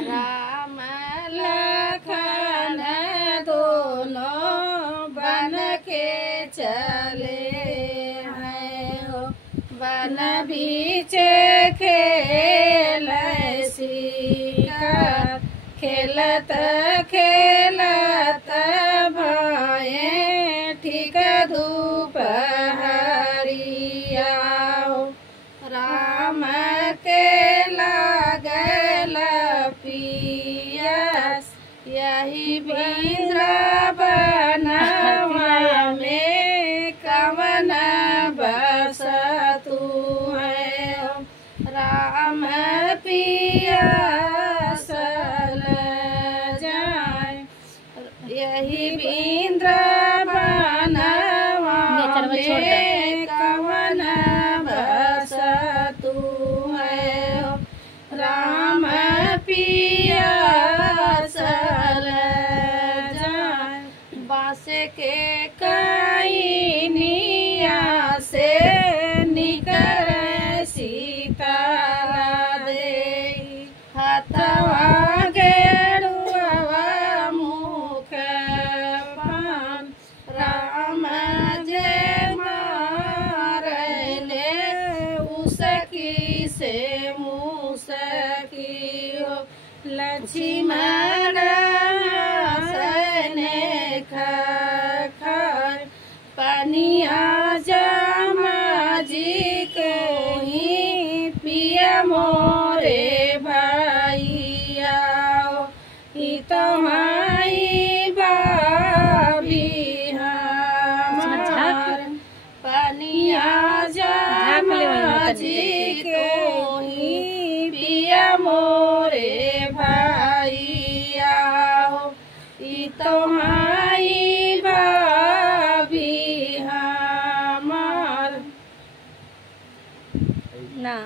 राम लखन दोनों बन के चले हैं हो, बन बीच खेल शिकार, खेलत खेलत भाए ठीक दोपहरिया हो। राम के लागल पियस यही वृंदावनवा में कवन बसतु है हो। राम पियसल जाए यही वृंदावनवा में कवन बसतु है हो। राम पियसल जाए बाँस के कईनिया से निकले सीतारा दे, हथवा गेरुआ मुख पान राम जय मारले उसकी से मुसकी हो। लक्ष्मण सने खाए पनिया जमा जी को ही पिया मोरे भैया हो। ही तुम्हारी बाबी हमार पनिया जमा जी को ही पिया मोरे भैया हो। ही तुम्हारी बाबी हमार ना।